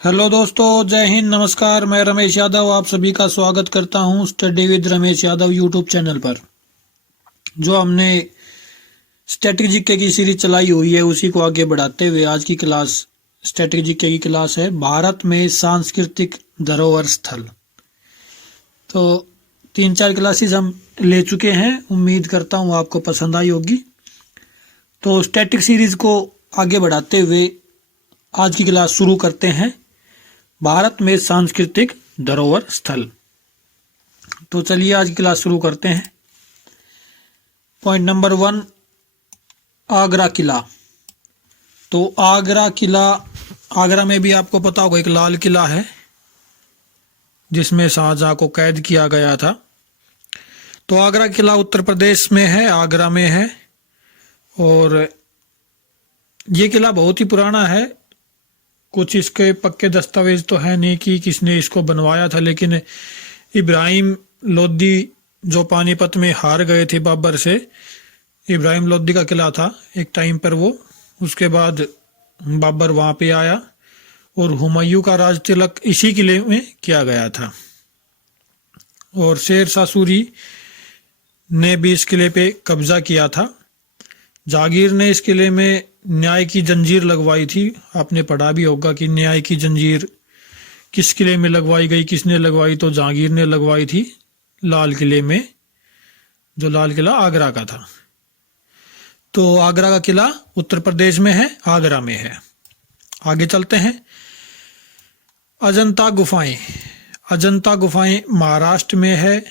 Hello दोस्तों, जय हिंद, नमस्कार। मैं रमेश यादव आप सभी का स्वागत करता हूं study with Ramesh Yadav YouTube channel पर। जो हमने स्टैटिक जीके की सीरीज चलाई हुई है उसी को आगे बढ़ाते हुए आज की क्लास स्टैटिक जीके की क्लास है भारत में सांस्कृतिक धरोहर स्थल। तो 3-4 क्लासेस हम ले चुके हैं, उम्मीद करता हूं आपको पसंद आई होगी। तो स्टैटिक सीरीज को आगे बढ़ाते हुए आज की क्लास शुरू करते हैं, भारत में सांस्कृतिक धरोहर स्थल। तो चलिए आज की क्लास शुरू करते हैं। पॉइंट नंबर 1, आगरा किला। तो आगरा किला, आगरा में भी आपको पता होगा एक लाल किला है जिसमें शाहजहां को कैद किया गया था। तो आगरा किला उत्तर प्रदेश में है, आगरा में है। और ये किला बहुत ही पुराना है। कुछ इसके पक्के दस्तावेज तो है नहीं कि किसने इसको बनवाया था, लेकिन इब्राहिम लोदी जो पानीपत में हार गए थे बाबर से, इब्राहिम लोदी का किला था एक टाइम पर वो। उसके बाद बाबर वहाँ पे आया और हुमायूं का राज तिलक इसी किले में किया गया था। और शेर शाह सूरी ने भी इस किले पे कब्जा किया था। जागीर ने इस किले में न्याय की जंजीर लगवाई थी। आपने पढ़ा भी होगा कि न्याय की जंजीर किस किले में लगवाई गई, किसने लगवाई, तो जहांगीर ने लगवाई थी लाल किले में, जो लाल किला आगरा का था। तो आगरा का किला उत्तर प्रदेश में है, आगरा में है। आगे चलते हैं। अजंता गुफाएं। अजंता गुफाएं महाराष्ट्र में है।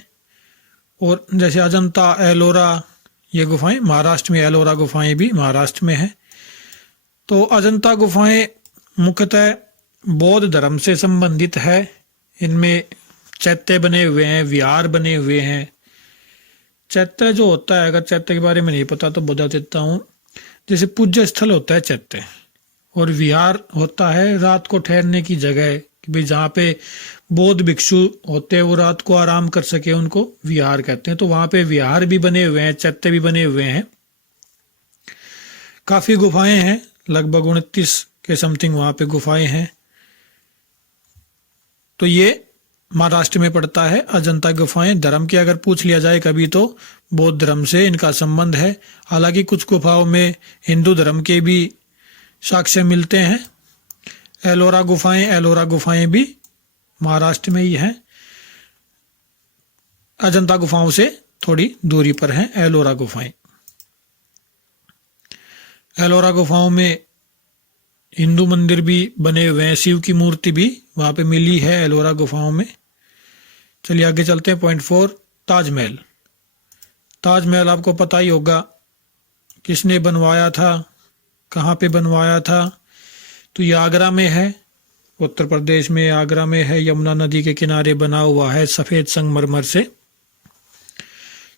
और जैसे अजंता, एलोरा, ये गुफाएं महाराष्ट्र में, एलोरा गुफाएं भी महाराष्ट्र में है। तो अजंता गुफाएं मुख्यतः बौद्ध धर्म से संबंधित है। इनमें चैत्य बने हुए हैं, विहार बने हुए हैं। चैत्य जो होता है, अगर चैत्य के बारे में नहीं पता तो बता देता हूँ। जैसे पूज्य स्थल होता है चैत्य, और विहार होता है रात को ठहरने की जगह, कि भाई जहाँ पे बौद्ध भिक्षु होते हैं वो रात को आराम कर सके, उनको विहार कहते हैं। तो वहाँ पे विहार भी बने हुए हैं, चैत्य भी बने हुए हैं। काफी गुफाएं हैं, लगभग 29 के समथिंग वहां पे गुफाएं हैं। तो ये महाराष्ट्र में पड़ता है अजंता गुफाएं। धर्म की अगर पूछ लिया जाए कभी तो बौद्ध धर्म से इनका संबंध है। हालांकि कुछ गुफाओं में हिंदू धर्म के भी साक्ष्य मिलते हैं। एलोरा गुफाएं भी महाराष्ट्र में ही हैं। अजंता गुफाओं से थोड़ी दूरी पर हैं एलोरा गुफाएं। एलोरा गुफाओं में हिंदू मंदिर भी बने हुए हैं, शिव की मूर्ति भी वहां पे मिली है एलोरा गुफाओं में। चलिए आगे चलते हैं। पॉइंट 4, ताजमहल। ताजमहल आपको पता ही होगा किसने बनवाया था, कहाँ पे बनवाया था। तो ये आगरा में है, उत्तर प्रदेश में आगरा में है। यमुना नदी के किनारे बना हुआ है सफेद संगमरमर से।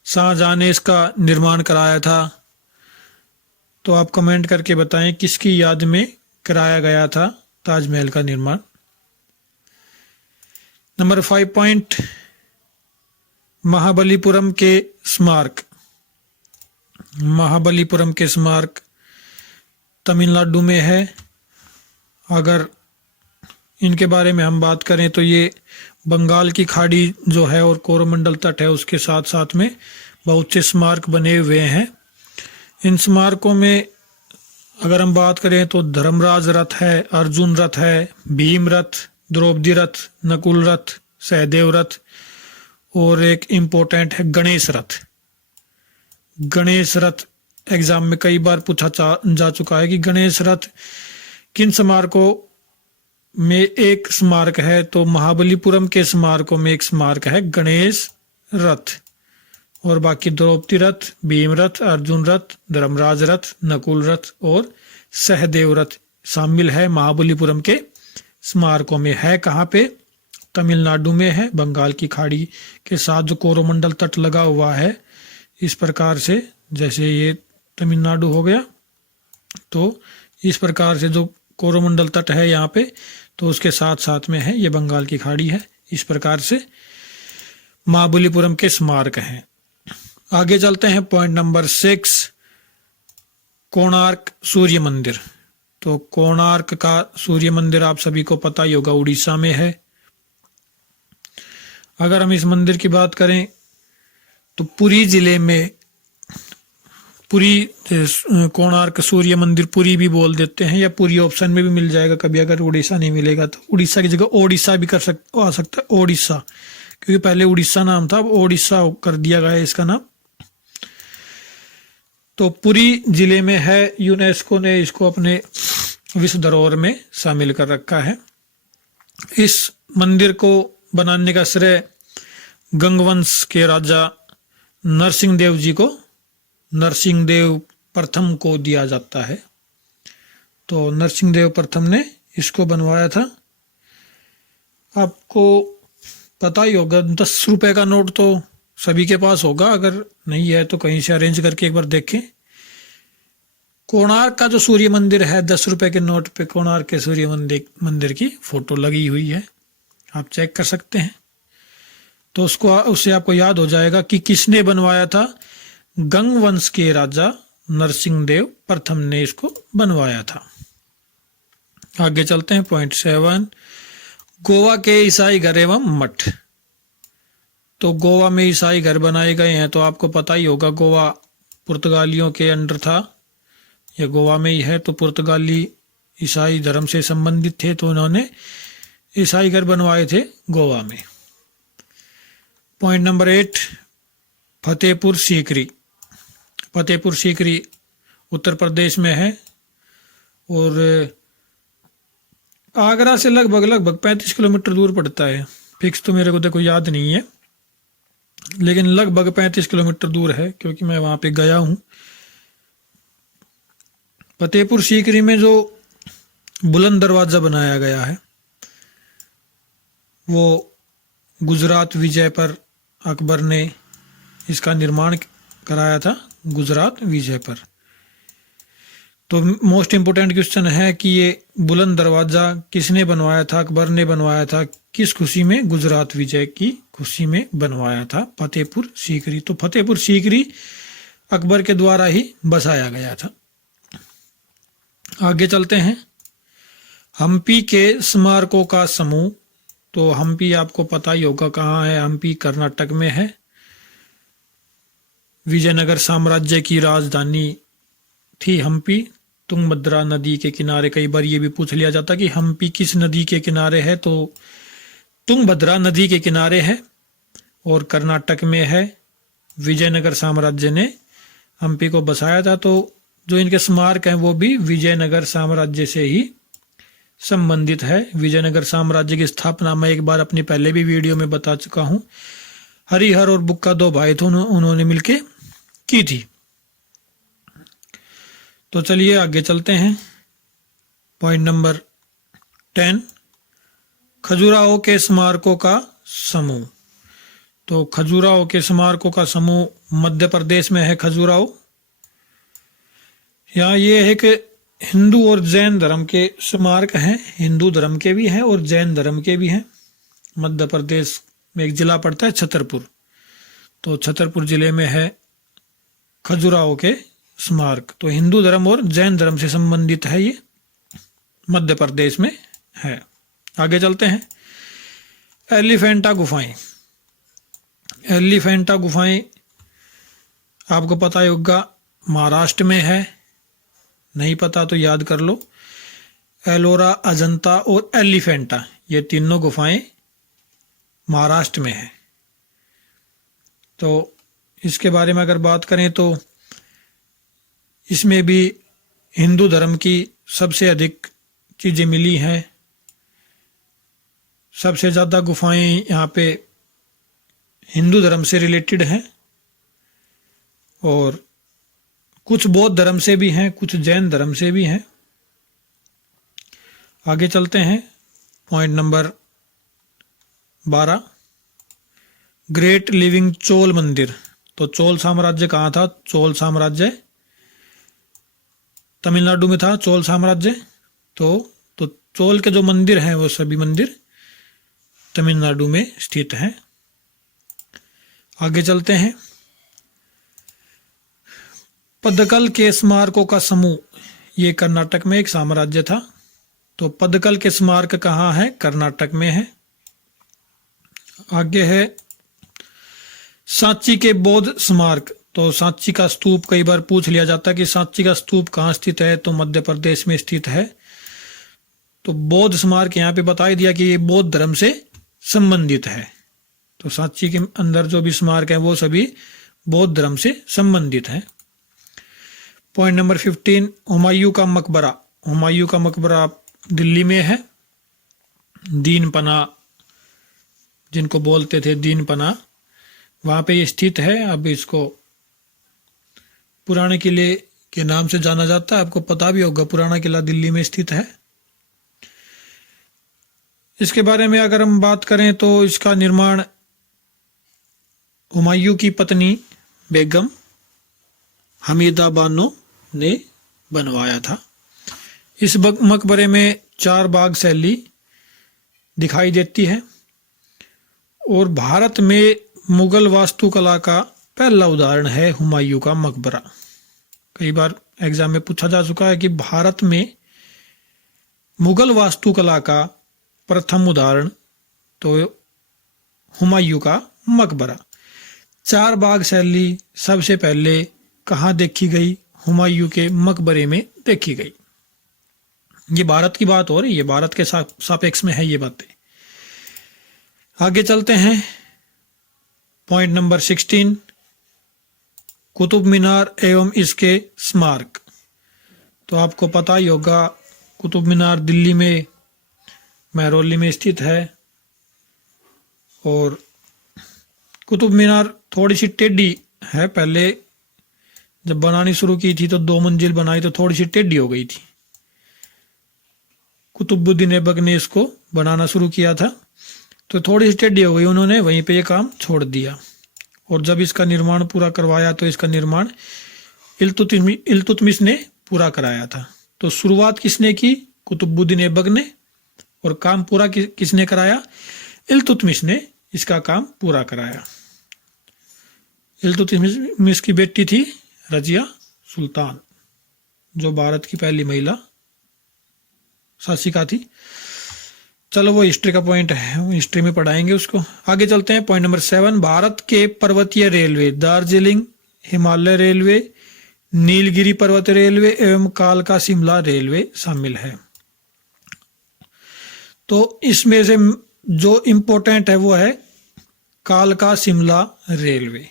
शाहजहां ने इसका निर्माण कराया था। तो आप कमेंट करके बताएं किसकी याद में कराया गया था ताजमहल का निर्माण। नंबर 5 पॉइंट, महाबलीपुरम के स्मारक। महाबलीपुरम के स्मारक तमिलनाडु में है। अगर इनके बारे में हम बात करें तो ये बंगाल की खाड़ी जो है और कोरोमंडल तट है उसके साथ साथ में बहुत से स्मारक बने हुए हैं। इन स्मारकों में अगर हम बात करें तो धर्मराज रथ है, अर्जुन रथ है, भीम रथ, द्रौपदी रथ, नकुल रथ, सहदेव रथ, और एक इम्पोर्टेंट है गणेश रथ। गणेश रथ एग्जाम में कई बार पूछा जा चुका है कि गणेश रथ किन स्मारकों में एक स्मारक है। तो महाबलीपुरम के स्मारकों में एक स्मारक है गणेश रथ, और बाकी द्रौपदी रथ, भीम रथ, अर्जुन रथ, धर्मराज रथ, नकुल रथ और सहदेव रथ शामिल है महाबलीपुरम के स्मारकों में। है कहाँ पे? तमिलनाडु में है, बंगाल की खाड़ी के साथ जो कोरोमंडल तट लगा हुआ है। इस प्रकार से जैसे ये तमिलनाडु हो गया, तो इस प्रकार से जो कोरोमंडल तट है यहाँ पे, तो उसके साथ साथ में है ये बंगाल की खाड़ी है। इस प्रकार से महाबलीपुरम के स्मारक हैं। आगे चलते हैं। पॉइंट नंबर 6, कोणार्क सूर्य मंदिर। तो कोणार्क का सूर्य मंदिर आप सभी को पता ही होगा, उड़ीसा में है। अगर हम इस मंदिर की बात करें तो पुरी जिले में, पुरी कोणार्क सूर्य मंदिर पुरी भी बोल देते हैं, या पुरी ऑप्शन में भी मिल जाएगा कभी, अगर उड़ीसा नहीं मिलेगा तो उड़ीसा की जगह ओडिशा भी आ सकता है, ओडिशा, क्योंकि पहले उड़ीसा नाम था, अब ओडिशा कर दिया गया है इसका नाम। तो पुरी जिले में है, यूनेस्को ने इसको अपने विश्व धरोहर में शामिल कर रखा है। इस मंदिर को बनाने का श्रेय गंगवंश के राजा नरसिंह देव जी को, नरसिंह देव प्रथम को दिया जाता है। तो नरसिंह देव प्रथम ने इसको बनवाया था। आपको पता ही होगा, 10 रुपए का नोट तो सभी के पास होगा, अगर नहीं है तो कहीं से अरेंज करके एक बार देखें। कोणार्क का जो सूर्य मंदिर है, 10 रुपए के नोट पे कोणार्क के सूर्य मंदिर की फोटो लगी हुई है, आप चेक कर सकते हैं। तो उससे आपको याद हो जाएगा कि किसने बनवाया था। गंगवंश के राजा नरसिंह देव प्रथम ने इसको बनवाया था। आगे चलते हैं, पॉइंट 7, गोवा के ईसाई घर एवं मठ। तो गोवा में ईसाई घर बनाए गए हैं, तो आपको पता ही होगा गोवा पुर्तगालियों के अंडर था, यह गोवा में ही है। तो पुर्तगाली ईसाई धर्म से संबंधित थे, तो उन्होंने ईसाई घर बनवाए थे गोवा में। Point number 8, Fatehpur Sikri. फतेहपुर सीकरी उत्तर प्रदेश में है और आगरा से लगभग 35 किलोमीटर दूर पड़ता है। फिक्स तो मेरे को देखो याद नहीं है, लेकिन लगभग 35 किलोमीटर दूर है, क्योंकि मैं वहां पे गया हूं। फतेहपुर सीकरी में जो बुलंद दरवाजा बनाया गया है, वो गुजरात विजय पर अकबर ने इसका निर्माण कराया था, गुजरात विजय पर। तो मोस्ट इम्पोर्टेंट क्वेश्चन है कि ये बुलंद दरवाजा किसने बनवाया था, अकबर ने बनवाया था, किस खुशी में, गुजरात विजय की खुशी में बनवाया था फतेहपुर सीकरी। तो फतेहपुर सीकरी अकबर के द्वारा ही बसाया गया था। आगे चलते हैं, हम्पी के स्मारकों का समूह। तो हम्पी आपको पता ही होगा कहाँ है, हम्पी कर्नाटक में है। विजयनगर साम्राज्य की राजधानी थी हम्पी, तुंगभद्रा नदी के किनारे। कई बार ये भी पूछ लिया जाता कि हम्पी किस नदी के किनारे है, तो तुंगभद्रा नदी के किनारे है और कर्नाटक में है। विजयनगर साम्राज्य ने हम्पी को बसाया था, तो जो इनके स्मारक हैं वो भी विजयनगर साम्राज्य से ही संबंधित है। विजयनगर साम्राज्य की स्थापना मैं एक बार अपनी पहले भी वीडियो में बता चुका हूं। हरिहर और बुक्का 2 भाई थे, उन्होंने मिलके की थी। तो चलिए आगे चलते हैं, पॉइंट नंबर 10, खजुराहो के स्मारकों का समूह। तो खजुराहो के स्मारकों का समूह मध्य प्रदेश में है, खजुराहो। यहाँ ये एक हिंदू और जैन धर्म के स्मारक हैं, हिंदू धर्म के भी हैं और जैन धर्म के भी हैं। मध्य प्रदेश में एक जिला पड़ता है छतरपुर, तो छतरपुर जिले में है खजुराहो के स्मारक। तो हिंदू धर्म और जैन धर्म से संबंधित है, ये मध्य प्रदेश में है। आगे चलते हैं, एलिफेंटा गुफाएं। एलिफेंटा गुफाएं आपको पता होगा महाराष्ट्र में है, नहीं पता तो याद कर लो। एलोरा, अजंता और एलिफेंटा, ये तीनों गुफाएं महाराष्ट्र में है। तो इसके बारे में अगर बात करें तो इसमें भी हिंदू धर्म की सबसे अधिक चीजें मिली हैं। सबसे ज्यादा गुफाएं यहाँ पे हिंदू धर्म से रिलेटेड हैं और कुछ बौद्ध धर्म से भी हैं, कुछ जैन धर्म से भी हैं। आगे चलते हैं, point number 12, great living Chola मंदिर। तो चोल साम्राज्य कहाँ था? चोल साम्राज्य तमिलनाडु में था, चोल साम्राज्य। तो चोल के जो मंदिर हैं वो सभी मंदिर तमिलनाडु में स्थित हैं। आगे चलते हैं, पद्दकल के स्मारकों का समूह। ये कर्नाटक में एक साम्राज्य था। तो पदकल के स्मारक कहाँ है? कर्नाटक में है। आगे है सांची के बौद्ध स्मारक। तो सांची का स्तूप कई बार पूछ लिया जाता है कि सांची का स्तूप कहाँ स्थित है, तो मध्य प्रदेश में स्थित है। तो बौद्ध स्मारक यहाँ पे बता ही दिया कि ये बौद्ध धर्म से संबंधित है। तो सांची के अंदर जो भी स्मारक है वो सभी बौद्ध धर्म से संबंधित है। पॉइंट नंबर 15, हुमायूं का मकबरा। हुमायूं का मकबरा दिल्ली में है। दीन पना, जिनको बोलते थे दीन पना, वहां पे ये स्थित है। अब इसको पुराने किले के नाम से जाना जाता है। आपको पता भी होगा पुराना किला दिल्ली में स्थित है। इसके बारे में अगर हम बात करें तो इसका निर्माण हुमायूं की पत्नी बेगम हमीदा बानो ने बनवाया था। इस मकबरे में 4 बाग शैली दिखाई देती है और भारत में मुगल वास्तुकला का पहला उदाहरण है हुमायूं का मकबरा। कई बार एग्जाम में पूछा जा चुका है कि भारत में मुगल वास्तुकला का प्रथम उदाहरण तो हुमायूं का मकबरा। 4 बाग शैली सबसे पहले कहाँ देखी गई? हुमायूं के मकबरे में देखी गई। ये भारत की बात हो रही है, भारत के सापेक्ष में है ये बातें। आगे चलते हैं। पॉइंट नंबर 16, कुतुब मीनार एवं इसके स्मारक। तो आपको पता ही होगा कुतुब मीनार दिल्ली में महरौली में स्थित है। और कुतुब मीनार थोड़ी सी टेढ़ी है। पहले जब बनानी शुरू की थी तो 2 मंजिल बनाई तो थोड़ी सी टेढ़ी हो गई थी। कुतुबुद्दीन ऐबक ने इसको बनाना शुरू किया था तो थोड़ी सी टेढ़ी हो गई, उन्होंने वहीं पे ये काम छोड़ दिया। और जब इसका निर्माण पूरा करवाया तो इसका निर्माण इल्तुतमिश ने पूरा कराया था। तो शुरुआत किसने की? कुतुबुद्दीन ऐबक ने। और काम पूरा किसने कराया? इल्तुतमिश ने इसका काम पूरा कराया। इल्तुतमिश की बेटी थी रजिया सुल्तान, जो भारत की पहली महिला शासिका थी। चलो वो हिस्ट्री का पॉइंट है, हिस्ट्री में पढ़ाएंगे उसको। आगे चलते हैं। पॉइंट नंबर 7, भारत के पर्वतीय रेलवे दार्जिलिंग हिमालय रेलवे, नीलगिरी पर्वत रेलवे एवं कालका शिमला रेलवे शामिल है। तो इसमें से जो इम्पोर्टेंट है वो है कालका शिमला रेलवे।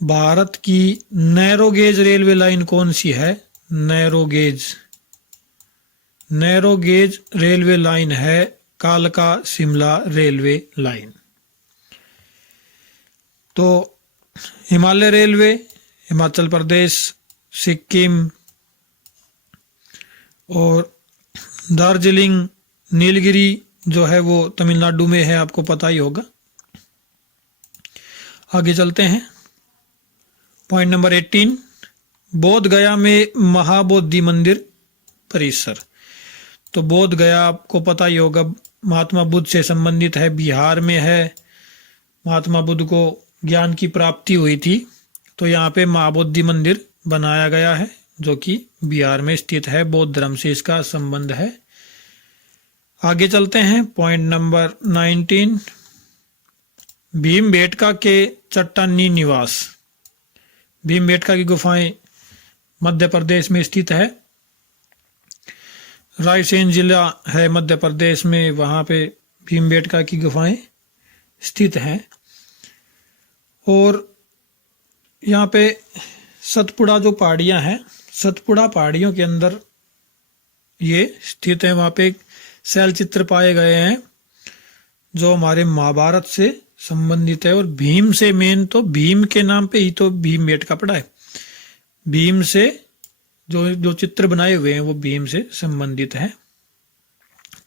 भारत की नैरो गेज रेलवे लाइन कौन सी है? नैरो गेज रेलवे लाइन है कालका शिमला रेलवे लाइन। तो हिमालय रेलवे हिमाचल प्रदेश, सिक्किम और दार्जिलिंग नीलगिरी जो है वो तमिलनाडु में है, आपको पता ही होगा। आगे चलते हैं। पॉइंट नंबर 18, बोध गया में महाबोधि मंदिर परिसर। तो बोध गया आपको पता ही होगा महात्मा बुद्ध से संबंधित है, बिहार में है। महात्मा बुद्ध को ज्ञान की प्राप्ति हुई थी तो यहाँ पे महाबोधि मंदिर बनाया गया है जो कि बिहार में स्थित है। बौद्ध धर्म से इसका संबंध है। आगे चलते हैं। पॉइंट नंबर 19, भीमबेटका के चट्टानी निवास। भीमबेटका की गुफाएं मध्य प्रदेश में स्थित है। रायसेन जिला है मध्य प्रदेश में, वहाँ पे भीमबेटका की गुफाएं स्थित हैं। और यहाँ पे सतपुड़ा जो पहाड़ियाँ हैं, सतपुड़ा पहाड़ियों के अंदर ये स्थित है। वहाँ पे शैल चित्र पाए गए हैं जो हमारे महाभारत से संबंधित है। और भीम से मेन तो भीम के नाम पे ही तो भीमबेटका पड़ा है। भीम से जो चित्र बनाए हुए हैं वो भीम से संबंधित है,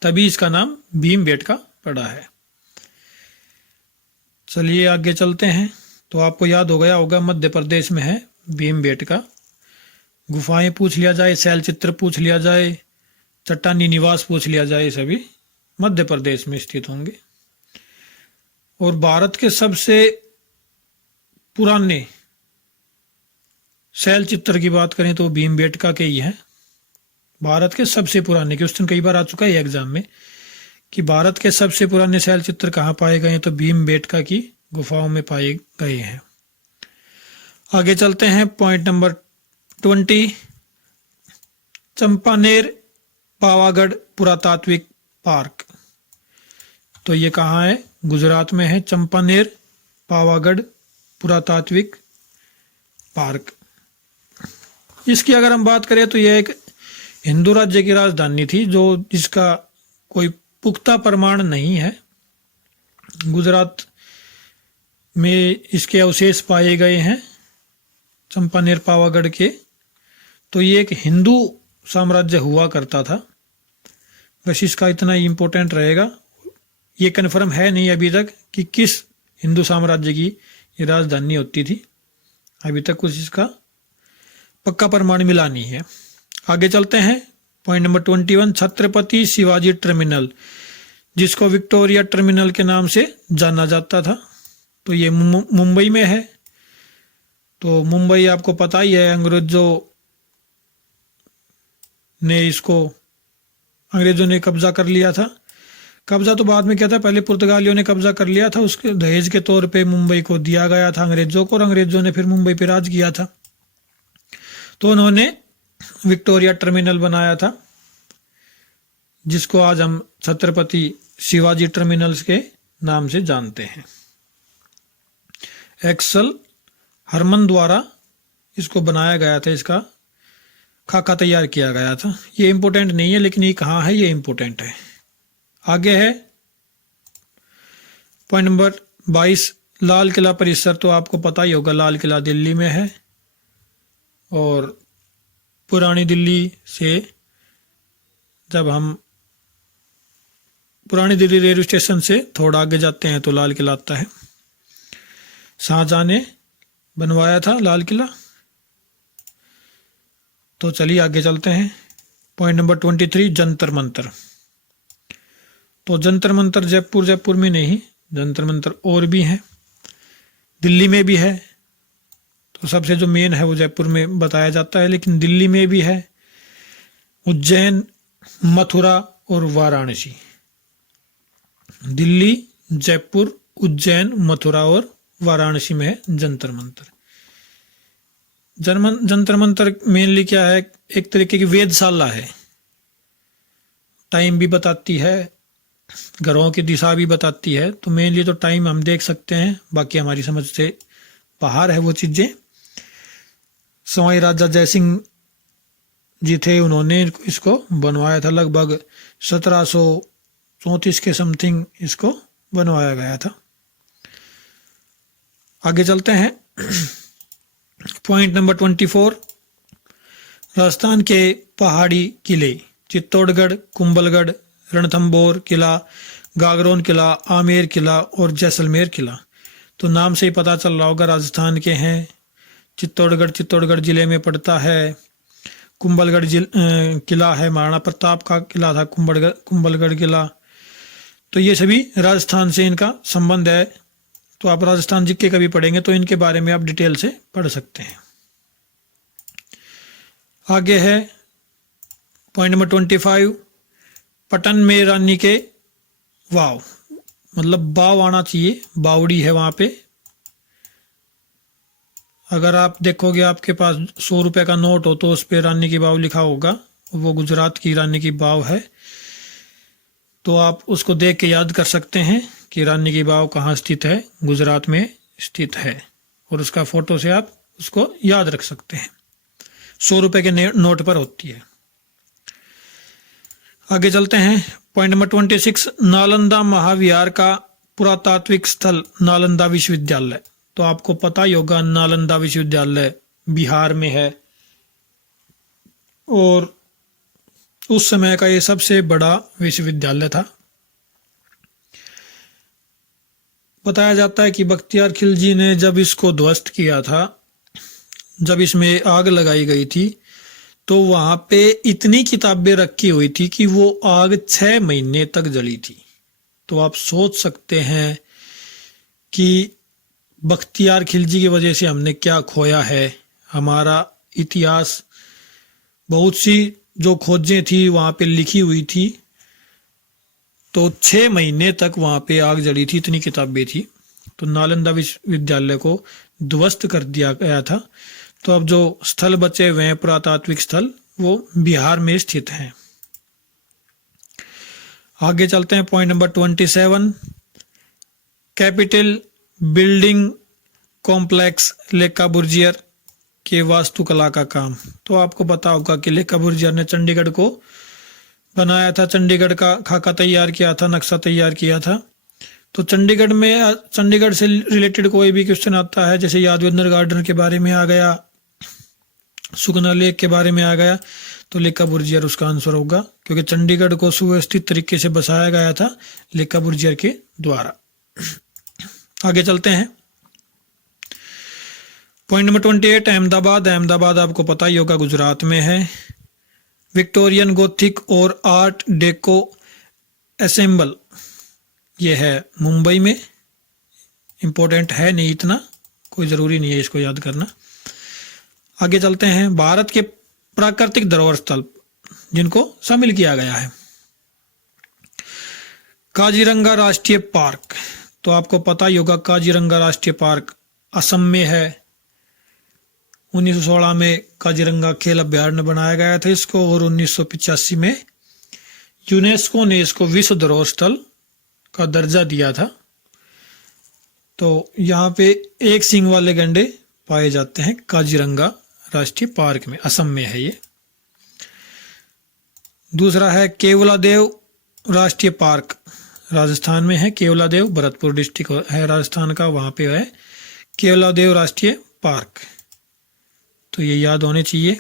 तभी इसका नाम भीमबेटका पड़ा है। चलिए आगे चलते हैं। तो आपको याद हो गया होगा मध्य प्रदेश में है भीमबेटका। गुफाएं पूछ लिया जाए, शैल चित्र पूछ लिया जाए, चट्टानी निवास पूछ लिया जाए, सभी मध्य प्रदेश में स्थित होंगे। और भारत के सबसे पुराने शैल चित्र की बात करें तो भीमबेटका के ही हैं। भारत के सबसे पुराने, क्वेश्चन कई बार आ चुका है एग्जाम में कि भारत के सबसे पुराने शैल चित्र कहाँ पाए गए हैं, तो भीमबेटका की गुफाओं में पाए गए हैं। आगे चलते हैं, पॉइंट नंबर 20, चंपानेर पावागढ़ पुरातात्विक पार्क। तो ये कहाँ है, गुजरात में है, चंपानेर पावागढ़ पुरातात्विक पार्क। इसकी अगर हम बात करें तो यह एक हिंदू राज्य की राजधानी थी, जो जिसका कोई पुख्ता प्रमाण नहीं है। गुजरात में इसके अवशेष पाए गए हैं चंपानेर पावागढ़ के। तो ये एक हिंदू साम्राज्य हुआ करता था, बस इसका इतना ही इम्पोर्टेंट रहेगा। ये कन्फर्म है नहीं अभी तक कि किस हिंदू साम्राज्य की ये राजधानी होती थी, अभी तक कुछ इसका पक्का प्रमाण मिला नहीं है। आगे चलते हैं, point number 21, Chhatrapati Shivaji terminal, जिसको विक्टोरिया टर्मिनल के नाम से जाना जाता था। तो ये मुंबई में है। तो मुंबई आपको पता ही है, अंग्रेजों ने कब्जा कर लिया था। कब्जा तो बाद में किया था, पहले पुर्तगालियों ने कब्जा कर लिया था, उसके दहेज के तौर पे मुंबई को दिया गया था अंग्रेजों को, और अंग्रेजों ने फिर मुंबई पे राज किया था। तो उन्होंने विक्टोरिया टर्मिनल बनाया था, जिसको आज हम छत्रपति शिवाजी टर्मिनल्स के नाम से जानते हैं। एक्सल हरमन द्वारा इसको बनाया गया था, इसका खाका तैयार किया गया था। ये इंपॉर्टेंट नहीं है, लेकिन ये कहाँ है, ये इंपॉर्टेंट है। आगे है पॉइंट नंबर 22, लाल किला परिसर। तो आपको पता ही होगा, लाल किला दिल्ली में है, और पुरानी दिल्ली से जब हम पुरानी दिल्ली रेलवे स्टेशन से थोड़ा आगे जाते हैं तो लाल किला आता है। शाहजहां ने बनवाया था लाल किला। तो चलिए आगे चलते हैं, पॉइंट नंबर 23, जंतर मंतर। तो जंतर मंतर जयपुर में नहीं, जंतर मंतर और भी हैं, दिल्ली में भी है। तो सबसे जो मेन है वो जयपुर में बताया जाता है, लेकिन दिल्ली में भी है, उज्जैन, मथुरा और वाराणसी। दिल्ली, जयपुर, उज्जैन, मथुरा और वाराणसी में है जंतर मंतर। जंतर मंतर मेनली क्या है, एक तरीके की वेधशाला है, टाइम भी बताती है, घरों की दिशा भी बताती है। तो मेनली तो टाइम हम देख सकते हैं, बाकी हमारी समझ से बाहर है वो चीजें। सवाई राजा जयसिंह जी थे, उन्होंने इसको बनवाया था, लगभग 1734 के समथिंग इसको बनवाया गया था। आगे चलते हैं, पॉइंट नंबर 24, राजस्थान के पहाड़ी किले, चित्तौड़गढ़, कुंभलगढ़, रणथंबोर किला, गागरोन किला, आमेर किला और जैसलमेर किला। तो नाम से ही पता चल रहा होगा राजस्थान के हैं। चित्तौड़गढ़ जिले में पड़ता है। कुंभलगढ़ किला है, महाराणा प्रताप का किला था कुंभलगढ़ किला। तो ये सभी राजस्थान से इनका संबंध है। तो आप राजस्थान जीके कभी पढ़ेंगे तो इनके बारे में आप डिटेल से पढ़ सकते हैं। आगे है पॉइंट नंबर 25, पटन में रानी के वाव, मतलब बाव आना चाहिए, बावड़ी है वहां पे। अगर आप देखोगे आपके पास 100 रुपए का नोट हो तो उस पे रानी की बाव लिखा होगा, वो गुजरात की रानी की बाव है। तो आप उसको देख के याद कर सकते हैं कि रानी की बाव कहाँ स्थित है, गुजरात में स्थित है, और उसका फोटो से आप उसको याद रख सकते हैं। 100 रुपए के नोट पर होती है। आगे चलते हैं, पॉइंट नंबर 26, नालंदा महाविहार का पुरातात्विक स्थल नालंदा विश्वविद्यालय। तो आपको पता ही होगा, नालंदा विश्वविद्यालय बिहार में है, और उस समय का ये सबसे बड़ा विश्वविद्यालय था। बताया जाता है कि बख्तियार खिलजी ने जब इसको ध्वस्त किया था, जब इसमें आग लगाई गई थी, तो वहां पे इतनी किताबें रखी हुई थी कि वो आग 6 महीने तक जली थी। तो आप सोच सकते हैं कि बख्तियार खिलजी की वजह से हमने क्या खोया है। हमारा इतिहास बहुत सी जो खोजें थी वहाँ पे लिखी हुई थी, तो 6 महीने तक वहाँ पे आग जली थी, इतनी किताबें थी। तो नालंदा विश्वविद्यालय को ध्वस्त कर दिया गया था। तो अब जो स्थल बचे हुए हैं पुरातात्विक स्थल, वो बिहार में स्थित हैं। आगे चलते हैं, point number 27, capital building complex ले कॉर्बूजियर के वास्तुकला का काम। तो आपको पता होगा कि ले कॉर्बूजियर ने चंडीगढ़ को बनाया था, चंडीगढ़ का खाका तैयार किया था, नक्शा तैयार किया था। तो चंडीगढ़ से रिलेटेड कोई भी क्वेश्चन आता है, जैसे यादवेंद्र गार्डन के बारे में आ गया, सुखना लेक के बारे में आ गया, तो ले कॉर्बूजियर उसका आंसर होगा, क्योंकि चंडीगढ़ को सुव्यवस्थित तरीके से बसाया गया था ले कॉर्बूजियर के द्वारा। आगे चलते हैं, पॉइंट नंबर 28, अहमदाबाद। अहमदाबाद आपको पता ही होगा गुजरात में है। विक्टोरियन गोथिक और आर्ट डेको असेंबल, ये है मुंबई में। इंपॉर्टेंट है नहीं, इतना कोई ज़रूरी नहीं है इसको याद करना। आगे चलते हैं, भारत के प्राकृतिक धरोहर स्थल जिनको शामिल किया गया है। काजीरंगा राष्ट्रीय पार्क, तो आपको पता ही होगा काजीरंगा राष्ट्रीय पार्क असम में है। 1916 में काजीरंगा खेल अभ्यारण्य बनाया गया था इसको, और 1985 में यूनेस्को ने इसको विश्व धरोहर स्थल का दर्जा दिया था। तो यहाँ पे एक सींग वाले गैंडे पाए जाते हैं काजीरंगा राष्ट्रीय पार्क में, असम में है ये। दूसरा है केवलादेव राष्ट्रीय पार्क, राजस्थान में है। केवलादेव भरतपुर डिस्ट्रिक्ट है राजस्थान का, वहाँ पे है केवलादेव राष्ट्रीय पार्क, तो ये याद होने चाहिए।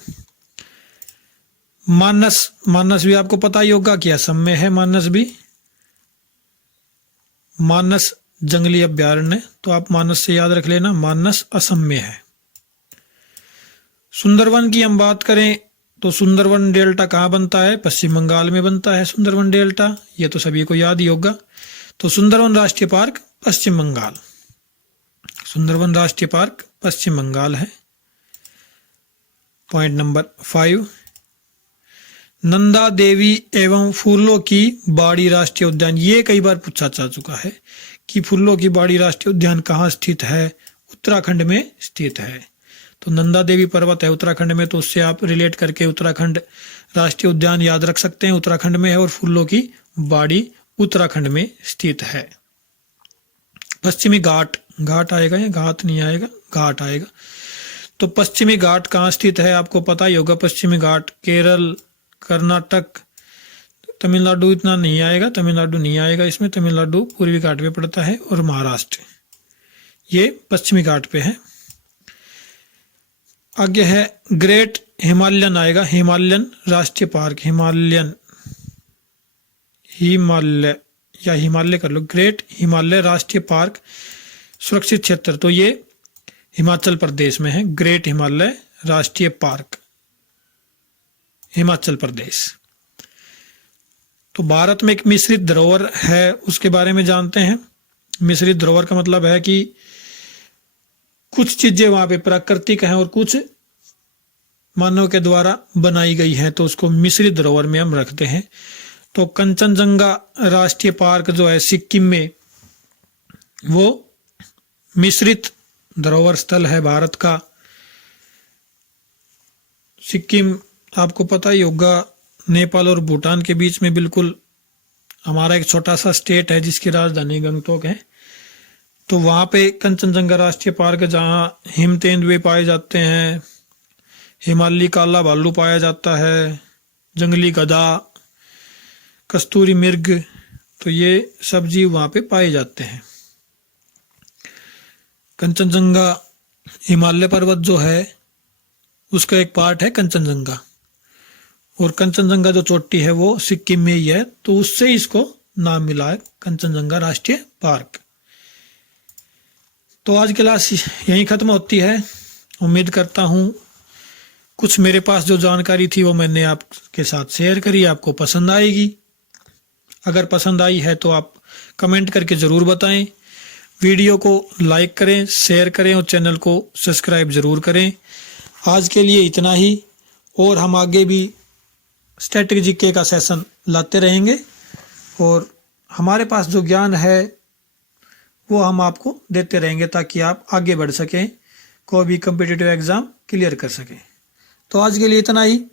मानस, मानस भी आपको पता ही होगा कि असम में है मानस भी, मानस जंगली अभ्यारण्य, तो आप मानस से याद रख लेना, मानस असम में है। सुंदरवन की हम बात करें तो सुंदरवन डेल्टा कहाँ बनता है? पश्चिम बंगाल में बनता है सुंदरवन डेल्टा, ये तो सभी को याद ही होगा। तो सुंदरवन राष्ट्रीय पार्क पश्चिम बंगाल, सुंदरवन राष्ट्रीय पार्क पश्चिम बंगाल है। पॉइंट नंबर 5, नंदा देवी एवं फूलों की बाड़ी राष्ट्रीय उद्यान, ये कई बार पूछा जा चुका है कि फूलों की बाड़ी राष्ट्रीय उद्यान कहाँ स्थित है? उत्तराखंड में स्थित है। तो नंदा देवी पर्वत है उत्तराखंड में, तो उससे आप रिलेट करके उत्तराखंड राष्ट्रीय उद्यान याद रख सकते हैं, उत्तराखंड में है, और फूलों की बाड़ी उत्तराखंड में स्थित है। पश्चिमी घाट, घाट आएगा या घाट नहीं आएगा? घाट आएगा। तो पश्चिमी घाट कहाँ स्थित है आपको पता ही होगा, पश्चिमी घाट केरल, कर्नाटक, तमिलनाडु इतना नहीं आएगा, तमिलनाडु नहीं आएगा इसमें, तमिलनाडु पूर्वी घाट पे पड़ता है, और महाराष्ट्र ये पश्चिमी घाट पे है। आगे है ग्रेट हिमालयन आएगा, हिमालयन राष्ट्रीय पार्क, हिमालयन, हिमालय या हिमालय कर लो, ग्रेट हिमालय राष्ट्रीय पार्क सुरक्षित क्षेत्र, तो ये हिमाचल प्रदेश में है, ग्रेट हिमालय राष्ट्रीय पार्क हिमाचल प्रदेश। तो भारत में एक मिश्रित धरोहर है, उसके बारे में जानते हैं। मिश्रित धरोहर का मतलब है कि कुछ चीजें वहां पे प्राकृतिक हैं और कुछ मानव के द्वारा बनाई गई हैं, तो उसको मिश्रित धरोहर में हम रखते हैं। तो कंचनजंगा राष्ट्रीय पार्क जो है सिक्किम में, वो मिश्रित धरोहर स्थल है भारत का। सिक्किम आपको पता ही होगा नेपाल और भूटान के बीच में बिल्कुल हमारा एक छोटा सा स्टेट है जिसकी राजधानी गंगटोक है। तो वहाँ पे कंचनजंगा राष्ट्रीय पार्क जहाँ हिम तेंदुए पाए जाते हैं, हिमालयी काला भालू पाया जाता है, जंगली गधा, कस्तूरी मृग, तो ये सब जीव वहाँ पे पाए जाते हैं। कंचनजंगा हिमालय पर्वत जो है उसका एक पार्ट है कंचनजंगा, और कंचनजंगा जो चोटी है वो सिक्किम में ही है, तो उससे इसको नाम मिला है कंचनजंगा राष्ट्रीय पार्क। तो आज क्लास यहीं ख़त्म होती है। उम्मीद करता हूँ कुछ मेरे पास जो जानकारी थी वो मैंने आपके साथ शेयर करी, आपको पसंद आएगी। अगर पसंद आई है तो आप कमेंट करके ज़रूर बताएं, वीडियो को लाइक करें, शेयर करें और चैनल को सब्सक्राइब ज़रूर करें। आज के लिए इतना ही, और हम आगे भी स्टैटिक जीके का सेशन लाते रहेंगे और हमारे पास जो ज्ञान है वो हम आपको देते रहेंगे ताकि आप आगे बढ़ सकें, कोई भी कम्पिटिटिव एग्ज़ाम क्लियर कर सकें। तो आज के लिए इतना ही।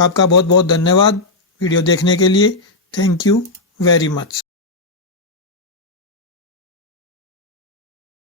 आपका बहुत बहुत धन्यवाद वीडियो देखने के लिए। Thank you very much.